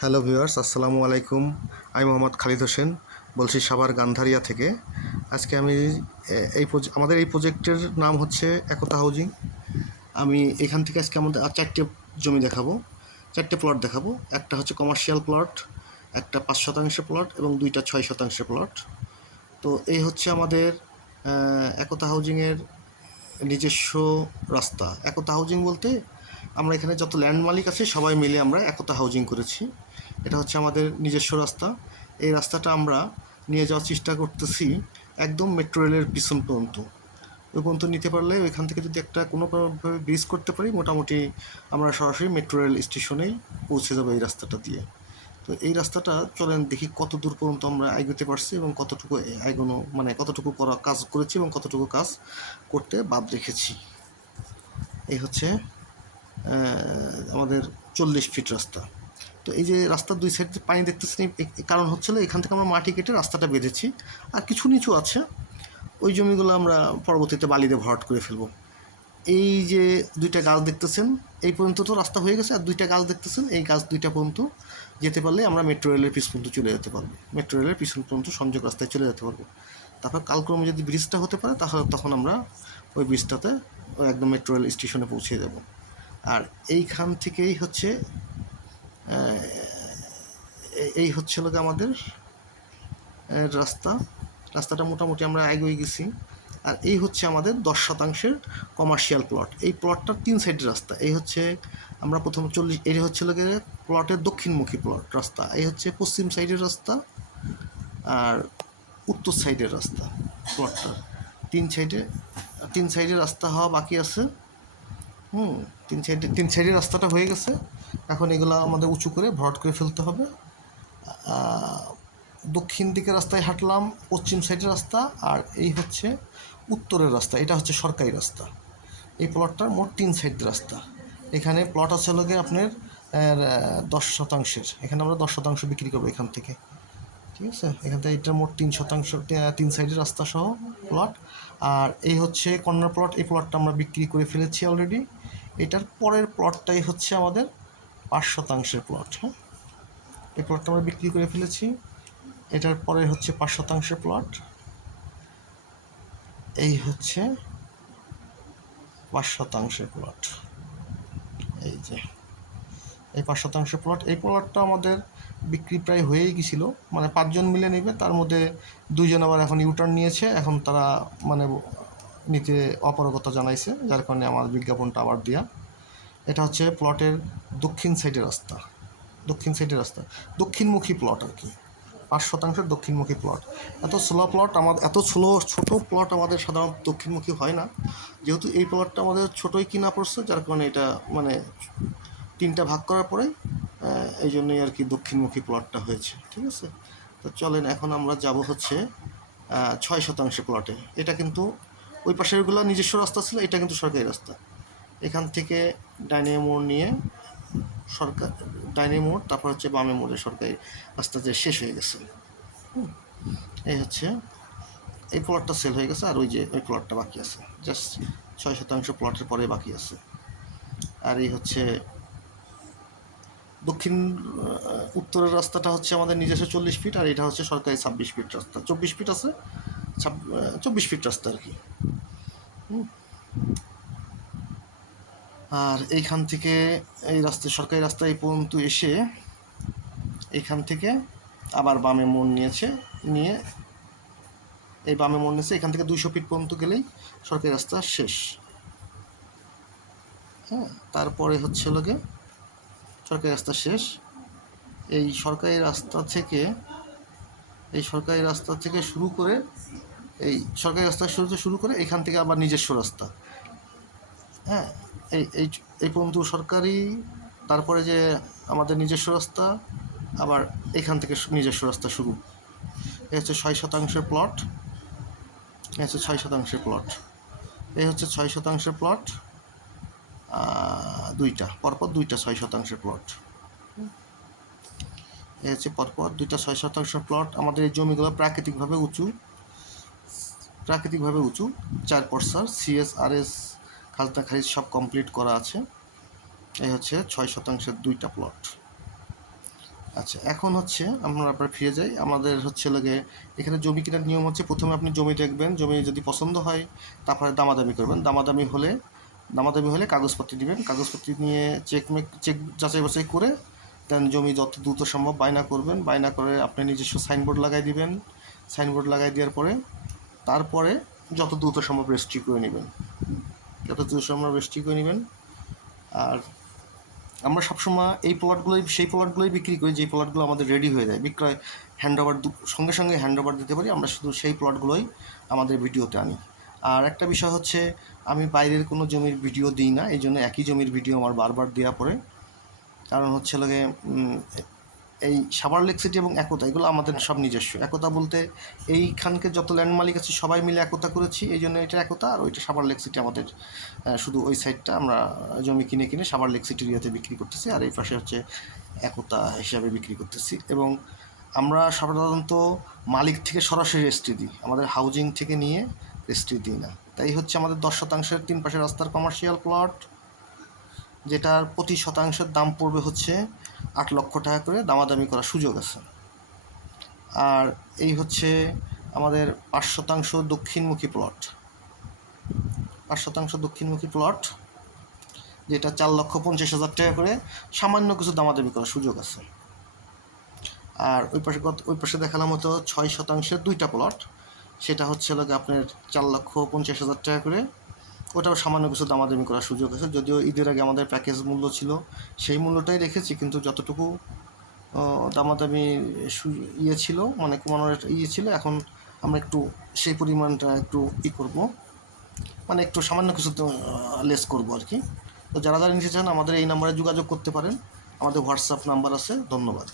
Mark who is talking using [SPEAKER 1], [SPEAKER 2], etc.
[SPEAKER 1] Hello viewers, আসসালামু আলাইকুম। আমি মোহাম্মদ খালিদ হোসেন, বলছি সাভার গান্ধারিয়া থেকে। আজকে আমি এই আমাদের এই প্রজেক্টের নাম হচ্ছে একতা হাউজিং। আমি এখান থেকে আজকে আমাদের চারটে জমি দেখাবো, চারটে প্লট দেখাবো। একটা হচ্ছে কমার্শিয়াল প্লট একটা পাঁচ শতাংশের প্লট এবং দুইটা ছয় শতাংশের প্লট তো এই হচ্ছে আমাদের একতা হাউজিংয়ের নিজস্ব রাস্তা। একতা হাউজিং বলতে আমরা এখানে যত ল্যান্ড মালিক আছে, সবাই মিলে আমরা একতা হাউজিং করেছি। এটা হচ্ছে আমাদের নিজস্ব রাস্তা। এই রাস্তাটা আমরা নিয়ে যাওয়ার চেষ্টা করতেছি একদম মেট্রো রেলের পিছন পর্যন্ত। ওই পর্যন্ত নিতে পারলে ওইখান থেকে যদি একটা কোনো কোনোভাবে ব্রিজ করতে পারি, মোটামুটি আমরা সরাসরি মেট্রো রেল স্টেশনেই পৌঁছে যাব এই রাস্তাটা দিয়ে। তো এই রাস্তাটা চলেন দেখি কত দূর পর্যন্ত আমরা এগোতে পারছি এবং কতটুকু এগোনো মানে কতটুকু করা, কাজ করেছি এবং কতটুকু কাজ করতে বাদ রেখেছি। এই হচ্ছে আমাদের চল্লিশ ফিট রাস্তা। তো এই যে রাস্তার দুই সাইড পানি দেখতেছেন কারণ হচ্ছিল এখান থেকে আমরা মাটি কেটে রাস্তাটা বেঁধেছি। আর কিছু নিচু আছে, ওই জমিগুলো আমরা পরবর্তীতে বালিতে ভরাট করে ফেলব। এই যে দুইটা গাছ দেখতেছেন, এই পর্যন্ত তো রাস্তা হয়ে গেছে, আর দুইটা গাছ দেখতেছেন, এই গাছ দুইটা পর্যন্ত যেতে পারলে আমরা মেট্রো রেলের পিছ পর্যন্ত চলে যেতে পারব। মেট্রো রেলের পিছন পর্যন্ত সংযোগ রাস্তায় চলে যেতে পারব। তারপর কালক্রমে যদি ব্রিজটা হতে পারে, তাহলে তখন আমরা ওই ব্রিজটাতে একদম মেট্রো রেল স্টেশনে পৌঁছে যাব। আর এইখান থেকেই হচ্ছে এই- হচ্ছে লোক আমাদের রাস্তা। রাস্তাটা মোটামুটি আমরা এগিয়ে গেছি। আর এই হচ্ছে আমাদের দশ শতাংশের কমার্শিয়াল প্লট এই প্লটটার তিন সাইডের রাস্তা। এই হচ্ছে আমরা প্রথম চল্লিশ, এই হচ্ছে লোকে প্লটের দক্ষিণমুখী প্লট রাস্তা। এই হচ্ছে পশ্চিম সাইডের রাস্তা আর উত্তর সাইডের রাস্তা প্লটটা তিন সাইডে তিন সাইডের রাস্তা হওয়া বাকি আছে। হুম। তিন সাইডে, তিন সাইডের রাস্তাটা হয়ে গেছে। এখন এগুলো আমাদের উঁচু করে ভরাট করে ফেলতে হবে। দক্ষিণ দিকে রাস্তায় হাঁটলাম, পশ্চিম সাইডের রাস্তা, আর এই হচ্ছে উত্তরের রাস্তা, এটা হচ্ছে সরকারি রাস্তা। এই প্লটটার মোট তিন সাইড রাস্তা। এখানে প্লট আছে লোকে আপনার দশ শতাংশের। এখানে আমরা দশ শতাংশ বিক্রি করব এখান থেকে। ঠিক আছে? এখান থেকে এটা মোট তিন শতাংশ তিন সাইডের রাস্তা সহ প্লট। আর এই হচ্ছে কর্নার প্লট, এই প্লটটা আমরা বিক্রি করে ফেলেছি অলরেডি। এটার পরের প্লটটাই হচ্ছে আমাদের পাঁচ শতাংশের প্লট হ্যাঁ? এই প্লটটা আমরা বিক্রি করে ফেলেছি। এটার পরে হচ্ছে পাঁচ শতাংশের প্লট এই হচ্ছে পাঁচ শতাংশের প্লট এই যে, এই পাঁচ শতাংশ প্লট এই প্লটটা আমাদের বিক্রি প্রায় হয়েই গেছিল মানে পাঁচজন মিলে নেবে, তার মধ্যে দুইজন আবার এখন ইউটার্ন নিয়েছে। এখন তারা মানে নিতে অপারগতা জানাইছে, যার কারণে আমার বিজ্ঞাপনটা আবার দেওয়া এটা হচ্ছে প্লটের দক্ষিণ সাইডের রাস্তা। দক্ষিণ সাইডের রাস্তা। দক্ষিণমুখী প্লট আর কি। পাঁচ শতাংশের দক্ষিণমুখী প্লট। এত স্লো প্লট আমাদের এত স্লো, ছোট প্লট আমাদের সাধারণত দক্ষিণমুখী হয় না। যেহেতু এই প্লটটা আমাদের ছোটোই কিনা পড়ছে, যার কারণে এটা মানে তিনটা ভাগ করার পরে এই জন্যই আর কি দক্ষিণমুখী প্লটটা হয়েছে। ঠিক আছে? তো চলেন, এখন আমরা যাব হচ্ছে ছয় শতাংশ প্লটে। এটা কিন্তু ওই পাশেরগুলো নিজস্ব রাস্তা ছিল, এটা কিন্তু সরকারি রাস্তা। এখান থেকে ডাইনে মোড় নিয়ে সরকার, ডাইনে মোড়, তারপর হচ্ছে বামে মোড়ে সরকারি রাস্তা যে শেষ হয়ে গেছে। এই হচ্ছে, এই প্লটটা সেল হয়ে গেছে, আর ওই যে, ওই প্লটটা বাকি আছে। জাস্ট ছয় শতাংশ প্লটের পরে বাকি আছে। আর এই হচ্ছে, দক্ষিণ উত্তরের রাস্তাটা হচ্ছে আমাদের নিজস্ব চল্লিশ ফিট আর এটা হচ্ছে সরকারি ছাব্বিশ ফিট রাস্তা। চব্বিশ ফিট আছে চব্বিশ ফিট রাস্তা আর কি। আর এইখান থেকে এই রাস্তা, সরকারি রাস্তা এই পর্যন্ত এসে এইখান থেকে আবার বামে মোড় নিয়েছে, নিয়ে এই বামে মোড় নিয়েছে, এখান থেকে দুইশো ফিট পর্যন্ত গেলেই সরকারি রাস্তা শেষ। হ্যাঁ তারপরে হচ্ছে লোকে সরকারি রাস্তা শেষ। এই সরকারি রাস্তা থেকে, এই সরকারি রাস্তা থেকে শুরু করে এই সরকারি রাস্তা শুরু শুরু করে এখান থেকে আবার নিজস্ব রাস্তা। হ্যাঁ এই এই এই পর্যন্ত সরকারি, তারপরে যে আমাদের নিজস্ব রাস্তা, আবার এখান থেকে নিজস্ব রাস্তা শুরু। এই হচ্ছে ছয় শতাংশের প্লট এই হচ্ছে ছয় শতাংশের প্লট এই হচ্ছে ছয় শতাংশের প্লট দুইটা। পরপর দুইটা ছয় শতাংশের প্লট এই হচ্ছে পরপর দুইটা ছয় শতাংশ প্লট আমাদের এই জমিগুলো প্রাকৃতিকভাবে উঁচু। প্রাকৃতিকভাবে উঁচু, চার পর্সার সিএস আর এস খাজনা খারিজ সব কমপ্লিট করা আছে। এই হচ্ছে ছয় শতাংশের দুইটা প্লট আচ্ছা এখন হচ্ছে আমরা আপনার ফিরে যাই। আমাদের হচ্ছে লাগে, এখানে জমি কেনার নিয়ম হচ্ছে প্রথমে আপনি জমি দেখবেন, জমি যদি পছন্দ হয়, তারপরে দামাদামি করবেন। দামাদামি হলে দামাদামি হলে কাগজপত্র দিবেন। কাগজপত্র নিয়ে চেক মেক চেক যাচাই বাছাই করে, দেন জমি যত দ্রুত সম্ভব বায়না করবেন। বায়না করে আপনি নিজস্ব সাইনবোর্ড লাগাই দিবেন। সাইনবোর্ড লাগাই দেওয়ার পরে তারপরে যত দ্রুত সম্ভব রেজিস্ট্রি করে নেবেন। যত দ্রুত সম্ভব রেজিস্ট্রি করে নেবেন। আর আমরা সবসময় এই প্লটগুলোই সেই প্লটগুলোই বিক্রি করি, যেই প্লটগুলো আমাদের রেডি হয়ে যায়। বিক্রয় হ্যান্ড ওভার সঙ্গে সঙ্গে হ্যান্ড ওভার দিতে পারি, আমরা শুধু সেই প্লটগুলোই আমাদের ভিডিওতে আনি। আর একটা বিষয় হচ্ছে, আমি বাইরের কোনো জমির ভিডিও দিই না, এই জন্য একই জমির ভিডিও আমার বারবার দেওয়া পড়ে। কারণ হচ্ছে লাগে এই সাভার লেক সিটি এবং একতা, এগুলো আমাদের সব নিজস্ব। একতা বলতে এইখানকে যত ল্যান্ড মালিক আছে সবাই মিলে একতা করেছি, এই জন্য এটা একতা আর ওইটা সাভার লেক সিটি আমাদের শুধু ওই সাইডটা আমরা জমি কিনে কিনে সাভার লেক সিটির ইয়েতে বিক্রি করতেছি আর এই পাশে হচ্ছে একতা হিসাবে বিক্রি করতেছি এবং আমরা সাধারণত মালিক থেকে সরাসরি রেস্ট্রি দিই, আমাদের হাউজিং থেকে নিয়ে রেস্ট্রি দিই না। তাই হচ্ছে আমাদের দশ শতাংশের তিন পাশে রাস্তার কমার্শিয়াল প্লট যেটার প্রতি শতাংশের দাম পড়বে হচ্ছে আট লক্ষ টাকা করে দামাদামি করার সুযোগ আছে। আর এই হচ্ছে আমাদের পাঁচ শতাংশ দক্ষিণমুখী প্লট পাঁচ শতাংশ দক্ষিণমুখী প্লট যেটা চার লক্ষ পঞ্চাশ হাজার টাকা করে সামান্য কিছু দামাদামি করার সুযোগ আছে। আর ওই পাশে ওই পাশে দেখালাম হতো ছয় শতাংশের দুইটা প্লট সেটা হচ্ছে আপনার চার লক্ষ পঞ্চাশ হাজার টাকা করে ওটাও সামান্য কিছু দামাদামি করার সুযোগ আছে। যদিও ঈদের আগে আমাদের প্যাকেজ মূল্য ছিল, সেই মূল্যটাই রেখেছি, কিন্তু যতটুকু দামাদামি ইয়ে ছিল মানে কমানোর ইয়ে ছিল, এখন আমরা একটু সেই পরিমাণটা একটু ই করব। মানে একটু সামান্য কিছু লেস করব আর কি। তো যারা যারা নিতে চান, আমাদের এই নাম্বারে যোগাযোগ করতে পারেন। আমাদের হোয়াটসঅ্যাপ নাম্বার আছে, ধন্যবাদ।